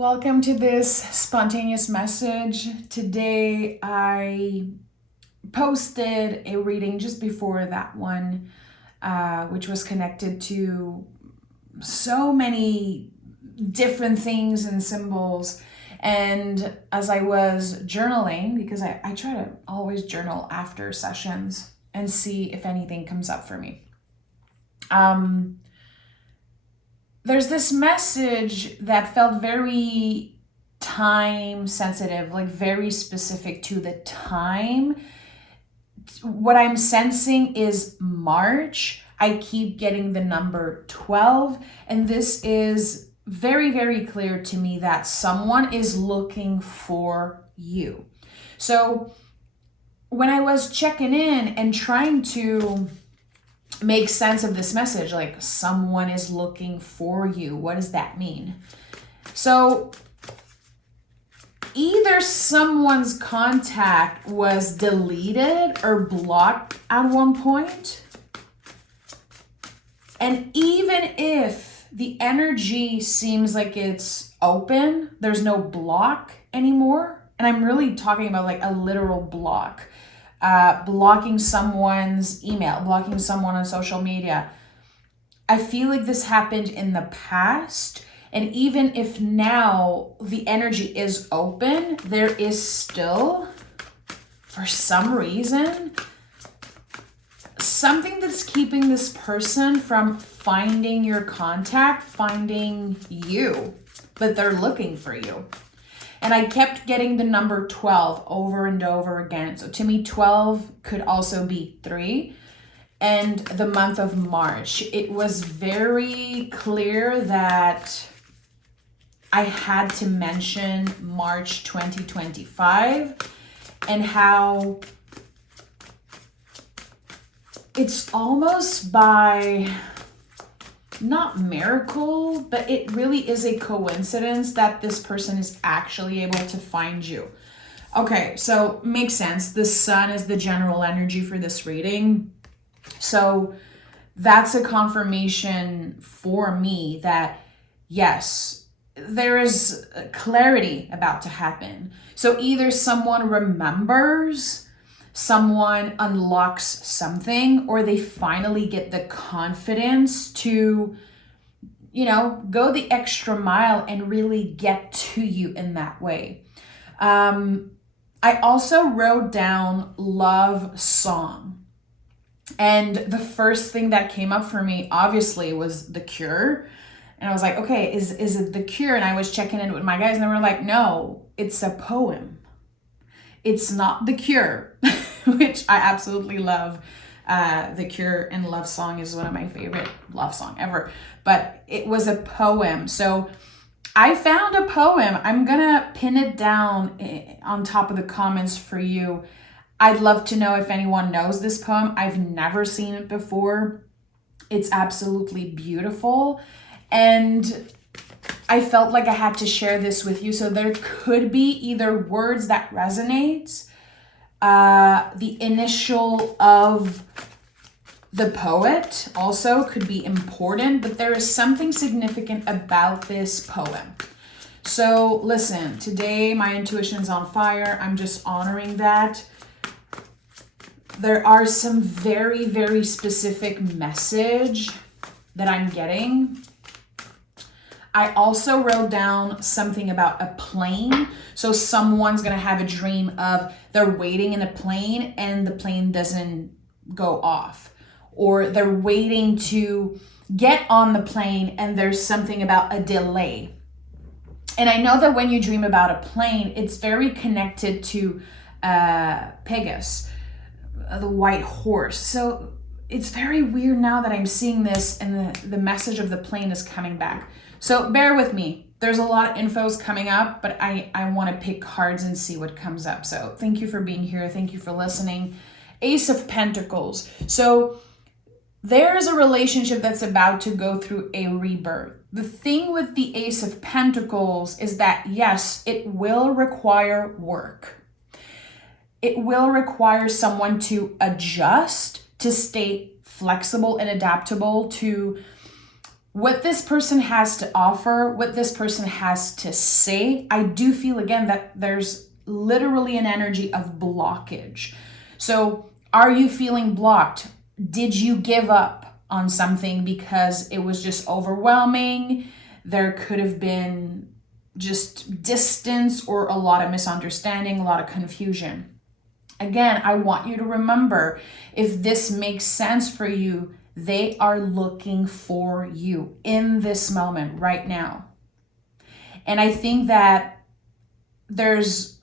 Welcome to this spontaneous message. Today I posted a reading just before that one, which was connected to so many different things and symbols. And as I was journaling, because I try to always journal after sessions and see if anything comes up for me. There's this message that felt very time sensitive, like very specific to the time. What I'm sensing is March. I keep getting the number 12, and this is very, very clear to me that someone is looking for you. So when I was checking in and trying to make sense of this message, like someone is looking for you, what does that mean? So either someone's contact was deleted or blocked at one point, and even if the energy seems like it's open, there's no block anymore, and I'm really talking about like a literal block. Blocking someone's email, blocking someone on social media. I feel like this happened in the past, and even if now the energy is open, there is still, for some reason, something that's keeping this person from finding your contact, finding you, but they're looking for you. And I kept getting the number 12 over and over again. So to me, 12 could also be 3. And the month of March, it was very clear that I had to mention March 2025 and how it's almost by not miracle, but it really is a coincidence that this person is actually able to find you. Okay, so makes sense. The sun is the general energy for this reading. So that's a confirmation for me that yes, there is clarity about to happen. So either someone remembers, someone unlocks something, or they finally get the confidence to, go the extra mile and really get to you in that way. I also wrote down love song. And the first thing that came up for me, obviously, was The Cure. And I was like, okay, is it The Cure? And I was checking in with my guys, and they were like, no, it's a poem. It's not The Cure, which I absolutely love. The Cure and Love Song is one of my favorite love song ever. But it was a poem. So I found a poem. I'm going to pin it down on top of the comments for you. I'd love to know if anyone knows this poem. I've never seen it before. It's absolutely beautiful. And I felt like I had to share this with you. So there could be either words that resonate, the initial of the poet also could be important, but there is something significant about this poem. So listen, today my intuition is on fire. I'm just honoring that. There are some very, very specific message that I'm getting. I also wrote down something about a plane. So someone's going to have a dream of they're waiting in a plane and the plane doesn't go off. Or they're waiting to get on the plane and there's something about a delay. And I know that when you dream about a plane, it's very connected to Pegasus, the white horse. So it's very weird now that I'm seeing this and the message of the plane is coming back. So bear with me. There's a lot of infos coming up, but I want to pick cards and see what comes up. So thank you for being here. Thank you for listening. Ace of Pentacles. So there is a relationship that's about to go through a rebirth. The thing with the Ace of Pentacles is that, yes, it will require work. It will require someone to adjust, to stay flexible and adaptable, to what this person has to offer, what this person has to say, I do feel again that there's literally an energy of blockage. So are you feeling blocked? Did you give up on something because it was just overwhelming? There could have been just distance or a lot of misunderstanding, a lot of confusion. Again, I want you to remember, if this makes sense for you, they are looking for you in this moment right now. And I think that there's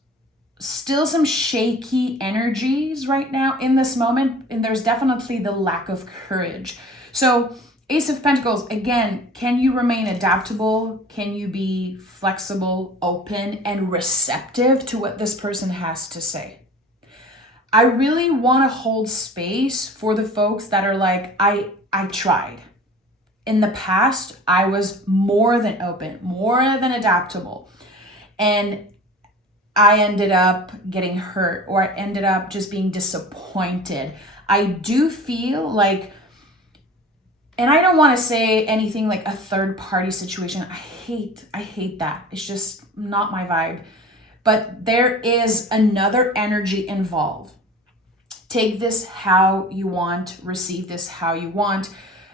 still some shaky energies right now in this moment, and there's definitely the lack of courage. So Ace of Pentacles, again, can you remain adaptable? Can you be flexible, open, and receptive to what this person has to say? I really want to hold space for the folks that are like, I tried. In the past, I was more than open, more than adaptable. And I ended up getting hurt, or I ended up just being disappointed. I do feel like, and I don't want to say anything like a third party situation. I hate that. It's just not my vibe. But there is another energy involved. Take this how you want, receive this how you want.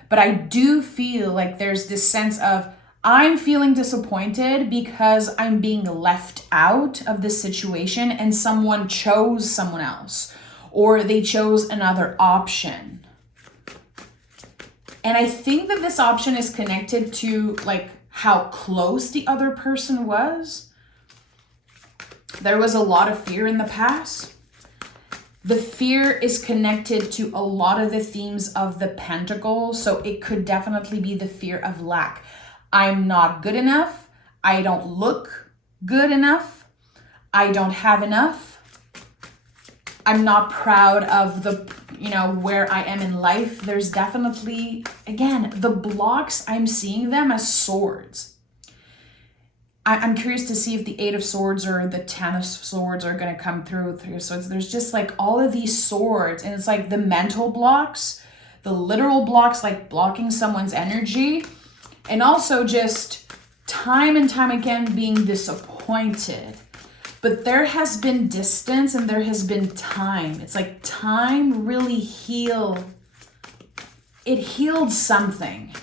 But I do feel like there's this sense of, I'm feeling disappointed because I'm being left out of this situation and someone chose someone else, or they chose another option. And I think that this option is connected to like how close the other person was. There was a lot of fear in the past. The fear is connected to a lot of the themes of the Pentacles. So it could definitely be the fear of lack. I'm not good enough. I don't look good enough. I don't have enough. I'm not proud of the, where I am in life. There's definitely, again, the blocks, I'm seeing them as swords. I'm curious to see if the Eight of Swords or the Ten of Swords are going to come through. So there's just like all of these swords, and it's like the mental blocks, the literal blocks, like blocking someone's energy, and also just time and time again being disappointed. But there has been distance and there has been time. It's like time really healed. It healed something.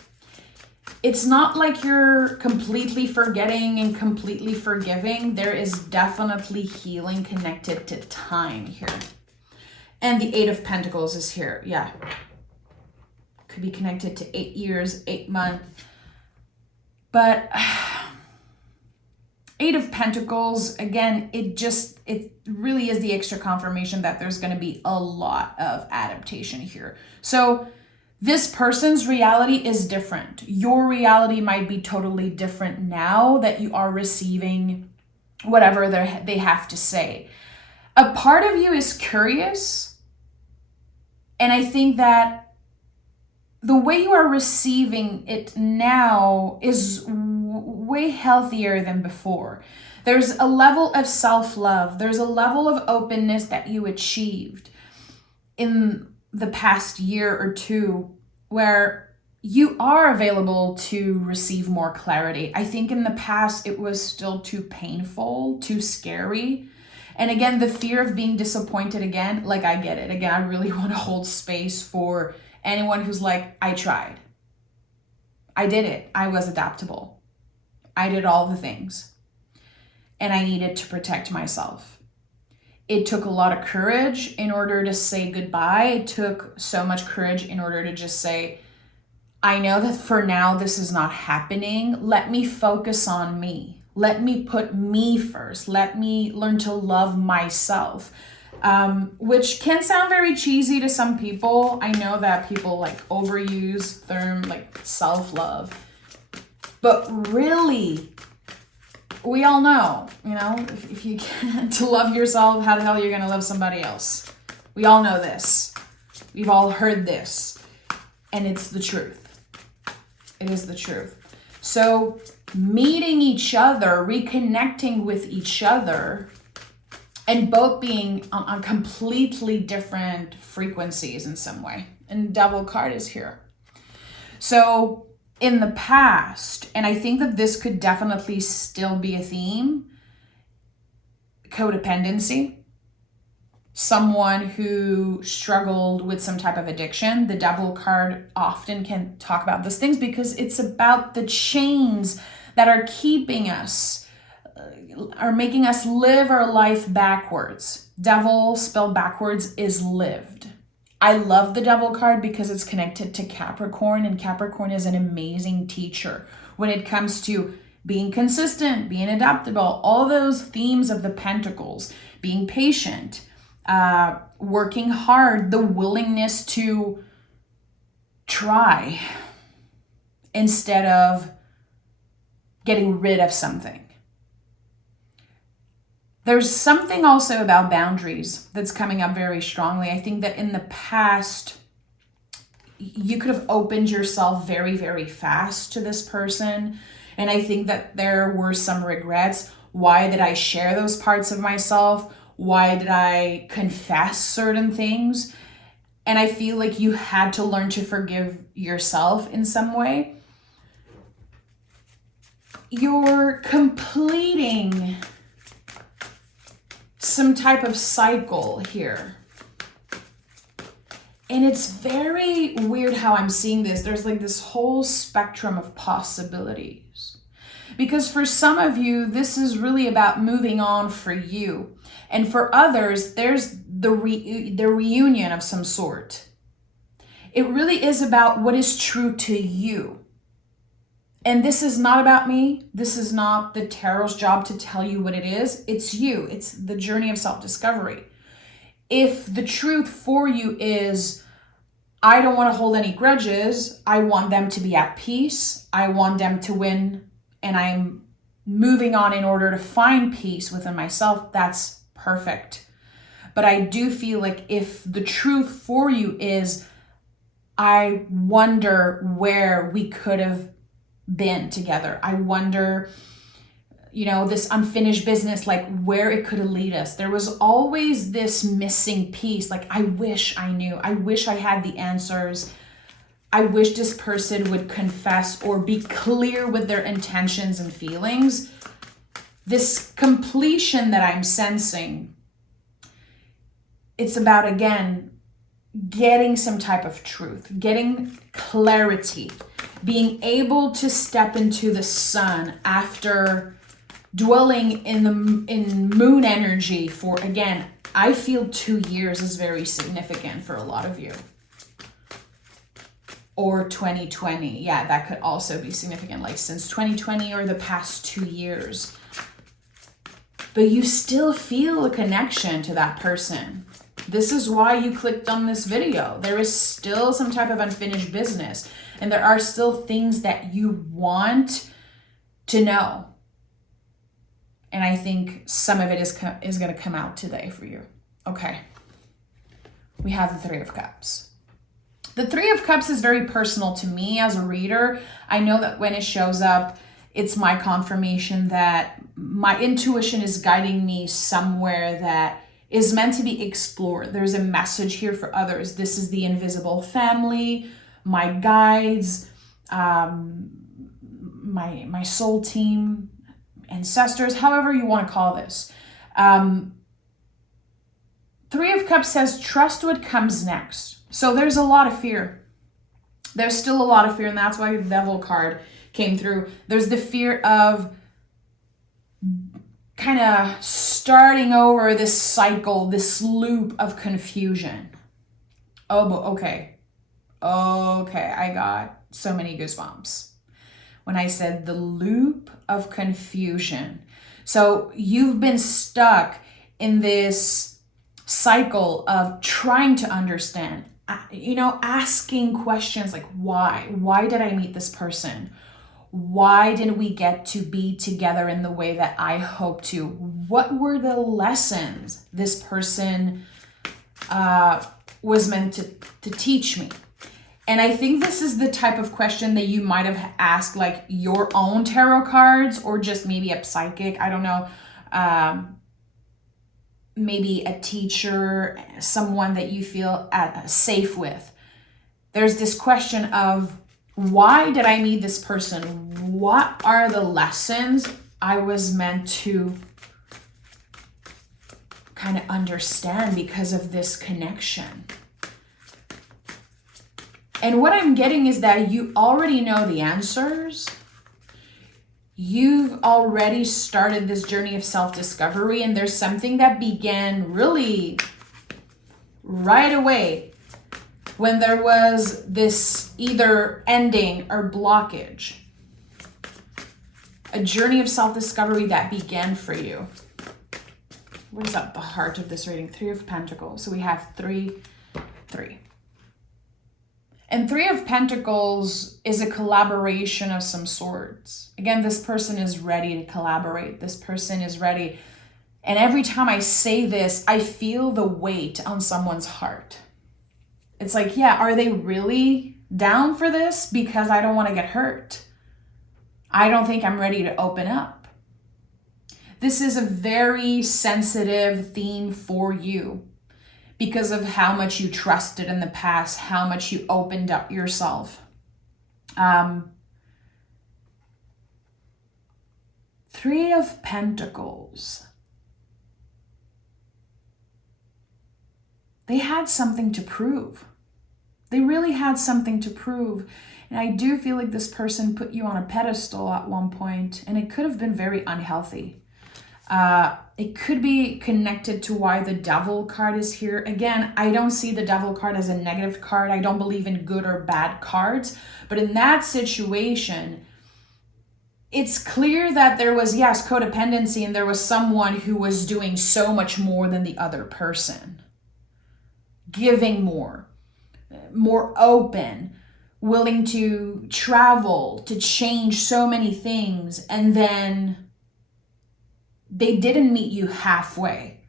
It's not like you're completely forgetting and completely forgiving. There is definitely healing connected to time here. And the Eight of Pentacles is here. Yeah. Could be connected to 8 years, 8 months. But Eight of Pentacles, again, it really is the extra confirmation that there's going to be a lot of adaptation here. So this person's reality is different. Your reality might be totally different now that you are receiving whatever they have to say. A part of you is curious, and I think that the way you are receiving it now is way healthier than before. There's a level of self-love. There's a level of openness that you achieved in the past year or two where you are available to receive more clarity. I think in the past it was still too painful, too scary. And again, the fear of being disappointed again, like I get it. Again, I really want to hold space for anyone who's like, I tried. I did it. I was adaptable. I did all the things. And I needed to protect myself. It took a lot of courage in order to say goodbye. It took so much courage in order to just say, I know that for now this is not happening. Let me focus on me. Let me put me first. Let me learn to love myself. Which can sound very cheesy to some people. I know that people like overuse the term like self-love. But really, we all know, if you can't to love yourself, how the hell are you going to love somebody else? We all know this. We've all heard this. And it's the truth. It is the truth. So meeting each other, reconnecting with each other, and both being on completely different frequencies in some way. And Devil card is here. So in the past, and I think that this could definitely still be a theme, codependency. Someone who struggled with some type of addiction. The devil card often can talk about those things because it's about the chains that are keeping us, are making us live our life backwards. Devil spelled backwards is lived. I love the devil card because it's connected to Capricorn, and Capricorn is an amazing teacher when it comes to being consistent, being adaptable, all those themes of the pentacles, being patient, working hard, the willingness to try instead of getting rid of something. There's something also about boundaries that's coming up very strongly. I think that in the past, you could have opened yourself very, very fast to this person. And I think that there were some regrets. Why did I share those parts of myself? Why did I confess certain things? And I feel like you had to learn to forgive yourself in some way. You're completing some type of cycle here. And it's very weird how I'm seeing this. There's like this whole spectrum of possibilities. Because for some of you, this is really about moving on for you. And for others, there's the reunion of some sort. It really is about what is true to you. And this is not about me. This is not the tarot's job to tell you what it is. It's you. It's the journey of self-discovery. If the truth for you is, I don't want to hold any grudges, I want them to be at peace, I want them to win, and I'm moving on in order to find peace within myself, that's perfect. But I do feel like if the truth for you is, I wonder where we could have been together. I wonder, this unfinished business, like where it could have led us. There was always this missing piece. Like, I wish I knew. I wish I had the answers. I wish this person would confess or be clear with their intentions and feelings. This completion that I'm sensing, it's about, again, getting some type of truth, getting clarity, being able to step into the sun after dwelling in moon energy for, again, I feel 2 years is very significant for a lot of you. Or 2020. Yeah, that could also be significant, like since 2020 or the past 2 years. But you still feel a connection to that person. This is why you clicked on this video. There is still some type of unfinished business. And there are still things that you want to know. And I think some of it is going to come out today for you. Okay. We have the Three of Cups. The Three of Cups is very personal to me as a reader. I know that when it shows up, it's my confirmation that my intuition is guiding me somewhere that is meant to be explored. There's a message here for others. This is the invisible family, my guides, my soul team, ancestors, however you want to call this. Three of Cups says, trust what comes next. So there's a lot of fear. There's still a lot of fear, and that's why the Devil card came through. There's the fear of kind of starting over this cycle, this loop of confusion. Okay, I got so many goosebumps when I said the loop of confusion. So you've been stuck in this cycle of trying to understand, asking questions like, why did I meet this person? Why didn't we get to be together in the way that I hoped to? What were the lessons this person was meant to teach me? And I think this is the type of question that you might have asked like your own tarot cards, or just maybe a psychic, I don't know, maybe a teacher, someone that you feel safe with. There's this question of, Why did I meet this person? What are the lessons I was meant to kind of understand because of this connection? And what I'm getting is that you already know the answers. You've already started this journey of self-discovery, and there's something that began really right away when there was this either ending or blockage. A journey of self-discovery that began for you. What is at the heart of this reading? 3 of Pentacles. So we have 3. And 3 of Pentacles is a collaboration of some sorts. Again, this person is ready to collaborate. This person is ready. And every time I say this, I feel the weight on someone's heart. It's like, yeah, are they really down for this? Because I don't want to get hurt. I don't think I'm ready to open up. This is a very sensitive theme for you because of how much you trusted in the past, how much you opened up yourself. 3 of Pentacles. They had something to prove. They really had something to prove. And I do feel like this person put you on a pedestal at one point, and it could have been very unhealthy. It could be connected to why the Devil card is here. Again, I don't see the Devil card as a negative card. I don't believe in good or bad cards. But in that situation, it's clear that there was, yes, codependency, and there was someone who was doing so much more than the other person. Giving more open, willing to travel, to change so many things, and then they didn't meet you halfway.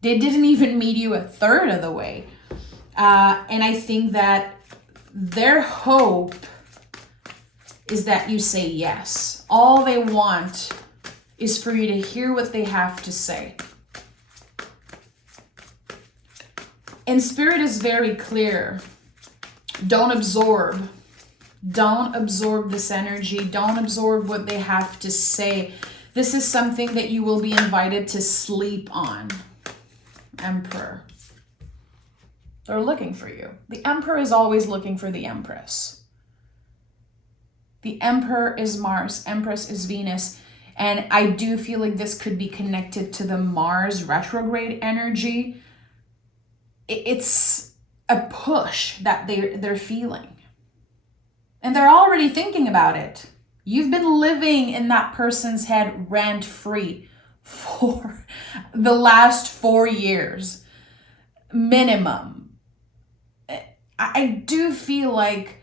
They didn't even meet you a third of the way. And I think that their hope is that you say yes. All they want is for you to hear what they have to say. And Spirit is very clear. Don't absorb. Don't absorb this energy. Don't absorb what they have to say. This is something that you will be invited to sleep on. Emperor. They're looking for you. The Emperor is always looking for the Empress. The Emperor is Mars. Empress is Venus. And I do feel like this could be connected to the Mars retrograde energy. It's a push that they're feeling. And they're already thinking about it. You've been living in that person's head rent-free for the last 4 years, minimum. I do feel like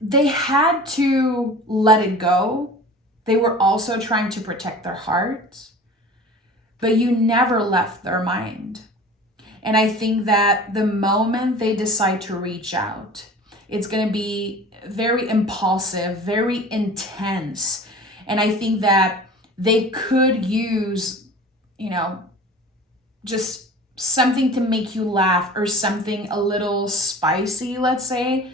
they had to let it go. They were also trying to protect their hearts, but you never left their mind. And I think that the moment they decide to reach out, it's going to be very impulsive, very intense. And I think that they could use, just something to make you laugh or something a little spicy, let's say,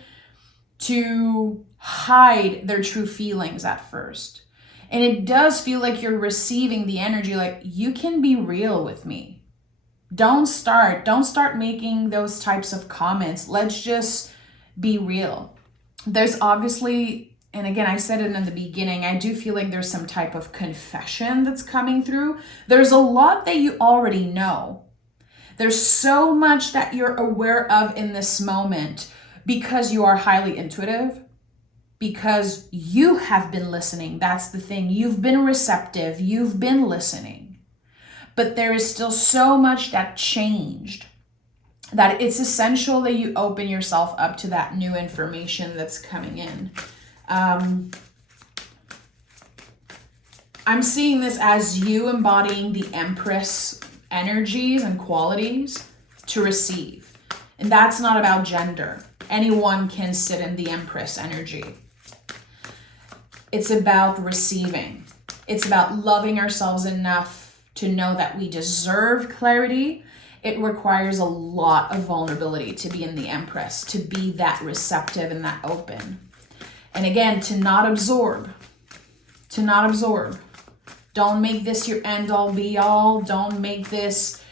to hide their true feelings at first. And it does feel like you're receiving the energy, like, you can be real with me. Don't start making those types of comments. Let's just be real. There's obviously, and again, I said it in the beginning, I do feel like there's some type of confession that's coming through. There's a lot that you already know. There's so much that you're aware of in this moment because you are highly intuitive, because you have been listening. That's the thing. You've been receptive. You've been listening. But there is still so much that changed that it's essential that you open yourself up to that new information that's coming in. I'm seeing this as you embodying the Empress energies and qualities to receive. And that's not about gender. Anyone can sit in the Empress energy. It's about receiving. It's about loving ourselves enough to know that we deserve clarity It requires a lot of vulnerability to be in the Empress, to be that receptive and that open. And again, to not absorb. To not absorb. Don't make this your end all be all. Don't make this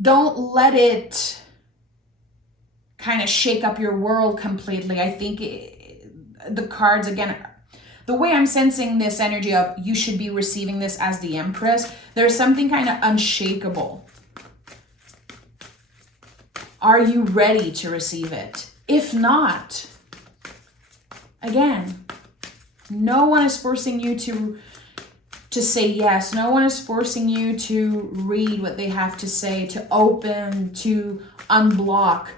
don't let it kind of shake up your world completely. I think the cards, again, the way I'm sensing this energy of you should be receiving this as the Empress, there's something kind of unshakable. Are you ready to receive it? If not, again, no one is forcing you to say yes. No one is forcing you to read what they have to say, to open, to unblock.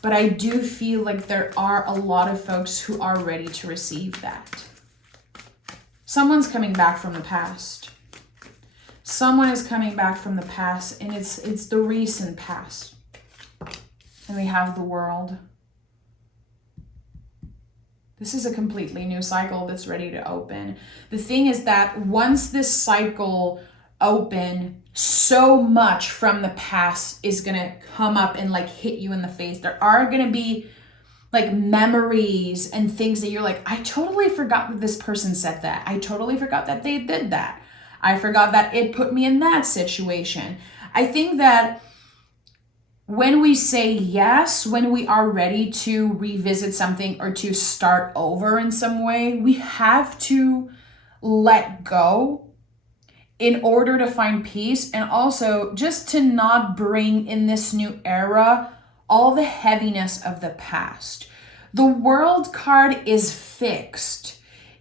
But I do feel like there are a lot of folks who are ready to receive that. Someone's coming back from the past. Someone is coming back from the past, and it's the recent past. And we have the World. This is a completely new cycle that's ready to open. The thing is that once this cycle open, so much from the past is going to come up and like hit you in the face. There are going to be like memories and things that you're like, I totally forgot that this person said that. I totally forgot that they did that. I forgot that it put me in that situation. I think that when we say yes, when we are ready to revisit something or to start over in some way, we have to let go in order to find peace, and also just to not bring in this new era all the heaviness of the past. The World card is fixed.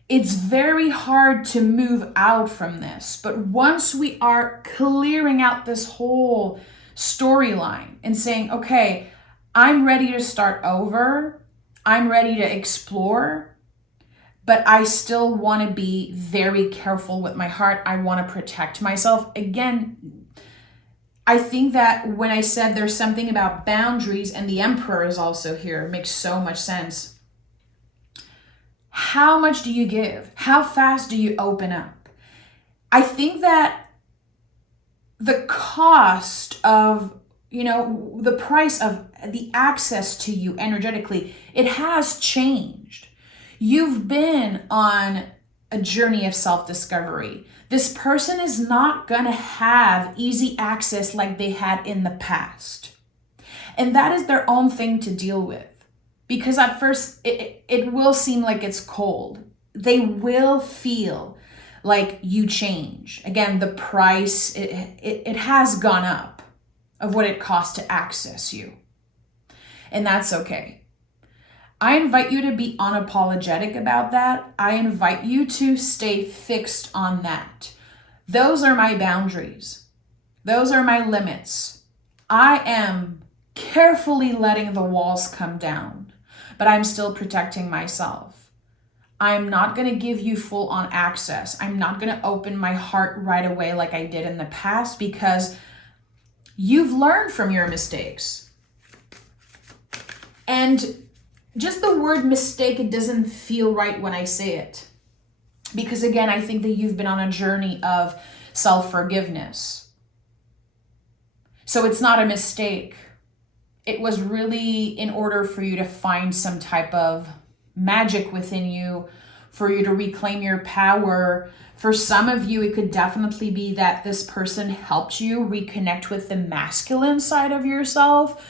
It's very hard to move out from this, but once we are clearing out this whole storyline and saying, okay, I'm ready to start over, I'm ready to explore, but I still want to be very careful with my heart. I want to protect myself. Again, I think that when I said there's something about boundaries, and the Emperor is also here, it makes so much sense. How much do you give? How fast do you open up? I think that the cost of, the price of the access to you energetically, it has changed. You've been on a journey of self-discovery. This person is not going to have easy access like they had in the past. And that is their own thing to deal with. Because at first, it will seem like it's cold. They will feel like you change. Again, the price, it has gone up of what it costs to access you. And that's okay. I invite you to be unapologetic about that. I invite you to stay fixed on that. Those are my boundaries. Those are my limits. I am carefully letting the walls come down, but I'm still protecting myself. I'm not going to give you full on access. I'm not going to open my heart right away like I did in the past, because you've learned from your mistakes. And just the word mistake, it doesn't feel right when I say it. Because again, I think that you've been on a journey of self-forgiveness. So it's not a mistake. It was really in order for you to find some type of magic within you, for you to reclaim your power. For some of you, it could definitely be that this person helped you reconnect with the masculine side of yourself.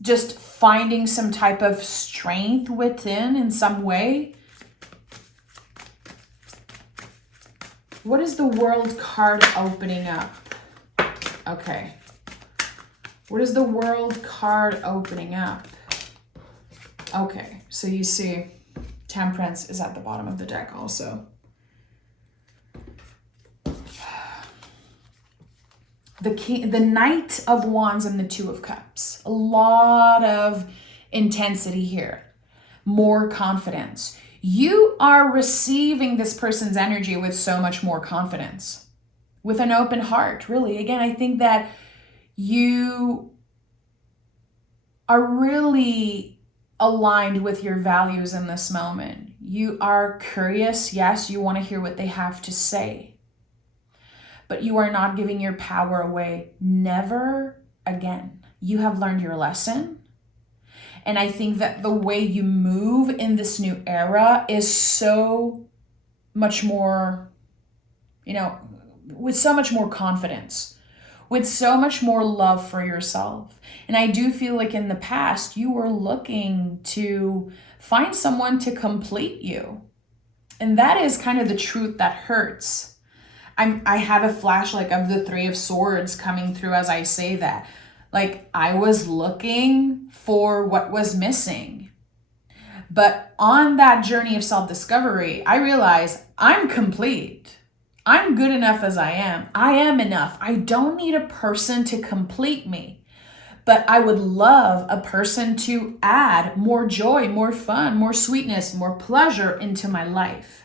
Just finding some type of strength within in some way. What is the World card opening up? Okay. What is the World card opening up? Okay, so you see Temperance is at the bottom of the deck also. The Knight of Wands and the Two of Cups. A lot of intensity here. More confidence. You are receiving this person's energy with so much more confidence. With an open heart, really. Again, I think that you are really aligned with your values in this moment. You are curious. Yes, you want to hear what they have to say. But you are not giving your power away. Never again. You have learned your lesson. And I think that the way you move in this new era is so much more, with so much more confidence, with so much more love for yourself. And I do feel like in the past, you were looking to find someone to complete you. And that is kind of the truth that hurts. I have a flash of the Three of Swords coming through as I say that. I was looking for what was missing. But on that journey of self-discovery, I realized I'm complete. I'm good enough as I am. I am enough. I don't need a person to complete me. But I would love a person to add more joy, more fun, more sweetness, more pleasure into my life.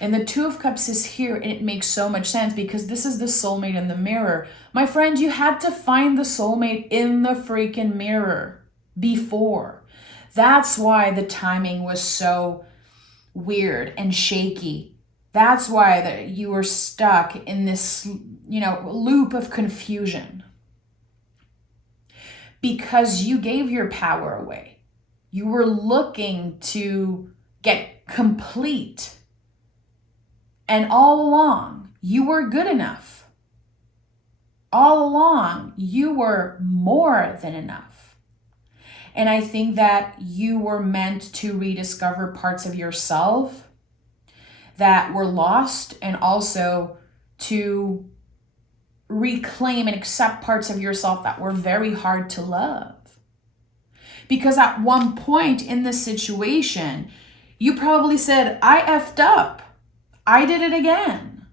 And the Two of Cups is here, and it makes so much sense because this is the soulmate in the mirror. My friend, you had to find the soulmate in the freaking mirror before. That's why the timing was so weird and shaky. That's why that you were stuck in this, loop of confusion. Because you gave your power away. You were looking to get complete. And all along, you were good enough. All along, you were more than enough. And I think that you were meant to rediscover parts of yourself that were lost, and also to reclaim and accept parts of yourself that were very hard to love. Because at one point in this situation, you probably said, I effed up. I did it again.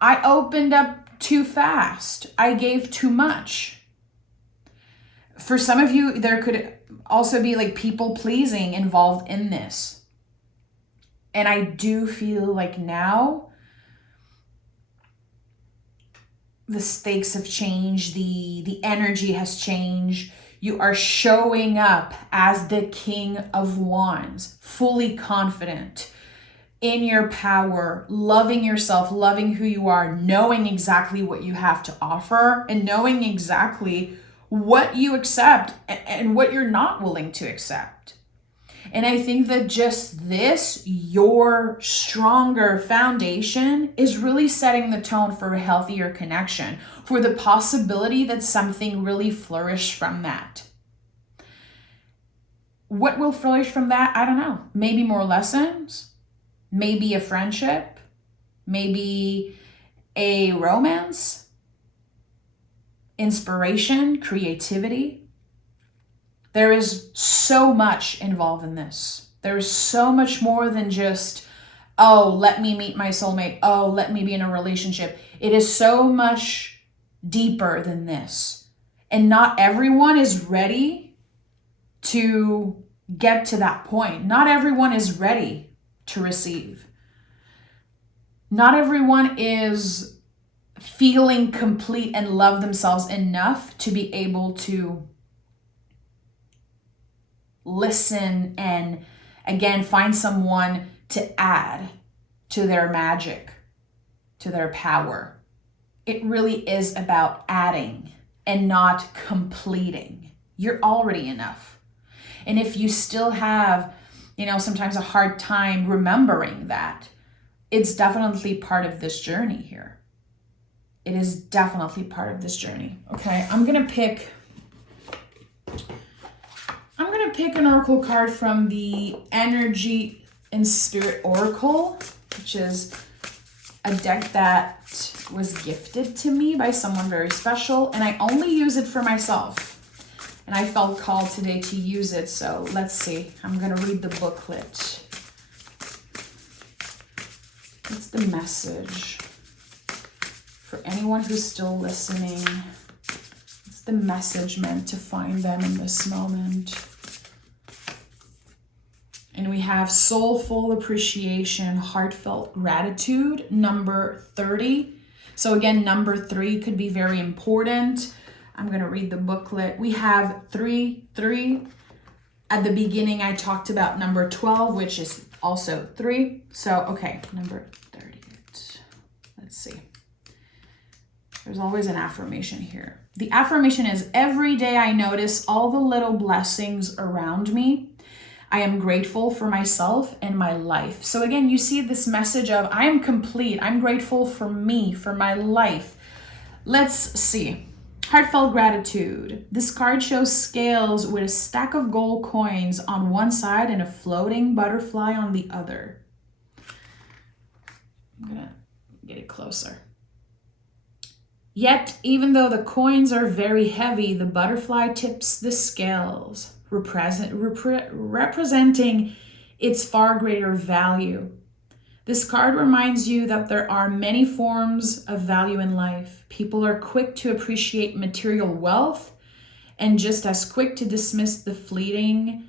I opened up too fast. I gave too much. For some of you, there could also be people pleasing involved in this. And I do feel like now the stakes have changed. The energy has changed. You are showing up as the King of Wands, fully confident in your power, loving yourself, loving who you are, knowing exactly what you have to offer, and knowing exactly what you accept and what you're not willing to accept. And I think that just this, your stronger foundation, is really setting the tone for a healthier connection, for the possibility that something really flourish from that. What will flourish from that? I don't know. Maybe more lessons. Maybe a friendship, maybe a romance, inspiration, creativity. There is so much involved in this. There is so much more than just, let me meet my soulmate. Let me be in a relationship. It is so much deeper than this. And not everyone is ready to get to that point. Not everyone is ready to receive. Not everyone is feeling complete and love themselves enough to be able to listen and again find someone to add to their magic, to their power. It really is about adding and not completing. You're already enough. And if you still have sometimes a hard time remembering that, it's definitely part of this journey here. It is definitely part of this journey. Okay, I'm gonna pick an oracle card from the Energy and Spirit Oracle, which is a deck that was gifted to me by someone very special, and I only use it for myself. And I felt called today to use it, so let's see. I'm gonna read the booklet. What's the message? For anyone who's still listening, what's the message meant to find them in this moment? And we have soulful appreciation, heartfelt gratitude, number 30. So again, number 3 could be very important. I'm going to read the booklet. We have 3, 3, At the beginning, I talked about number 12, which is also 3. So, okay, number 38. Let's see. There's always an affirmation here. The affirmation is, every day I notice all the little blessings around me. I am grateful for myself and my life. So again, you see this message of, I am complete. I'm grateful for me, for my life. Let's see. Heartfelt gratitude. This card shows scales with a stack of gold coins on one side and a floating butterfly on the other. I'm gonna get it closer. Yet, even though the coins are very heavy, the butterfly tips the scales, representing its far greater value. This card reminds you that there are many forms of value in life. People are quick to appreciate material wealth and just as quick to dismiss the fleeting,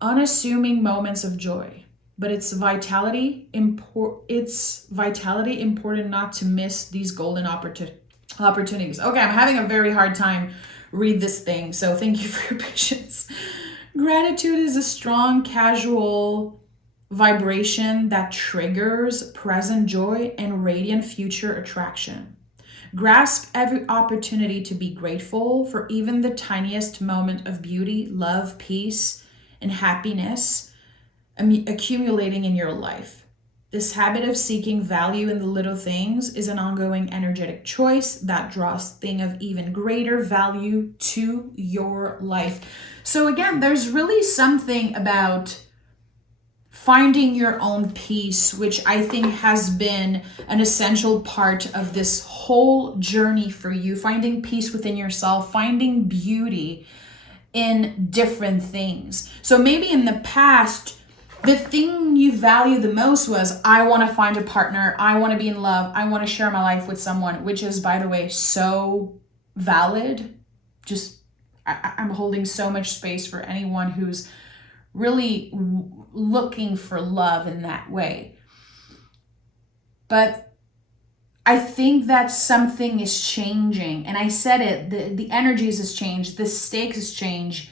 unassuming moments of joy. But it's vitality important not to miss these golden opportunities. Okay, I'm having a very hard time read this thing, so thank you for your patience. Gratitude is a strong, casual vibration that triggers present joy and radiant future attraction. Grasp every opportunity to be grateful for even the tiniest moment of beauty, love, peace, and happiness accumulating in your life. This habit of seeking value in the little things is an ongoing energetic choice that draws things of even greater value to your life. So again, there's really something about finding your own peace, which I think has been an essential part of this whole journey for you. Finding peace within yourself, finding beauty in different things. So maybe in the past, the thing you value the most was, I want to find a partner, I want to be in love, I want to share my life with someone, which is, by the way, so valid. Just, I'm holding so much space for anyone who's really looking for love in that way. But I think that something is changing. And I said it, the energies has changed, the stakes has changed.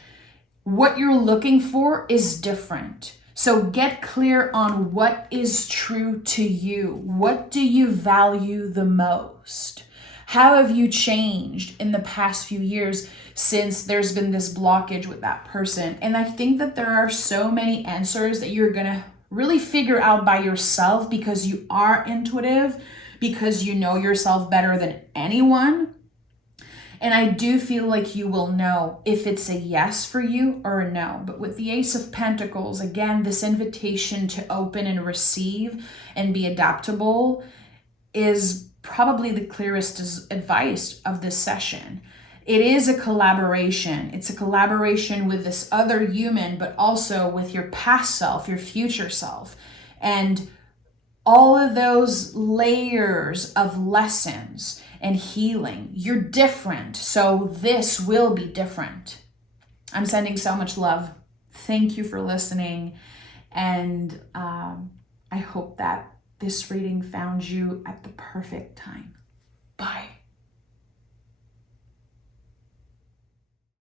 What you're looking for is different. So get clear on what is true to you. What do you value the most? How have you changed in the past few years since there's been this blockage with that person? And I think that there are so many answers that you're going to really figure out by yourself, because you are intuitive, because you know yourself better than anyone. And I do feel like you will know if it's a yes for you or a no. But with the Ace of Pentacles, again, this invitation to open and receive and be adaptable is probably the clearest advice of this session. It is a collaboration. It's a collaboration with this other human, but also with your past self, your future self. And all of those layers of lessons and healing. You're different, so this will be different. I'm sending so much love. Thank you for listening. And I hope that this reading found you at the perfect time. Bye.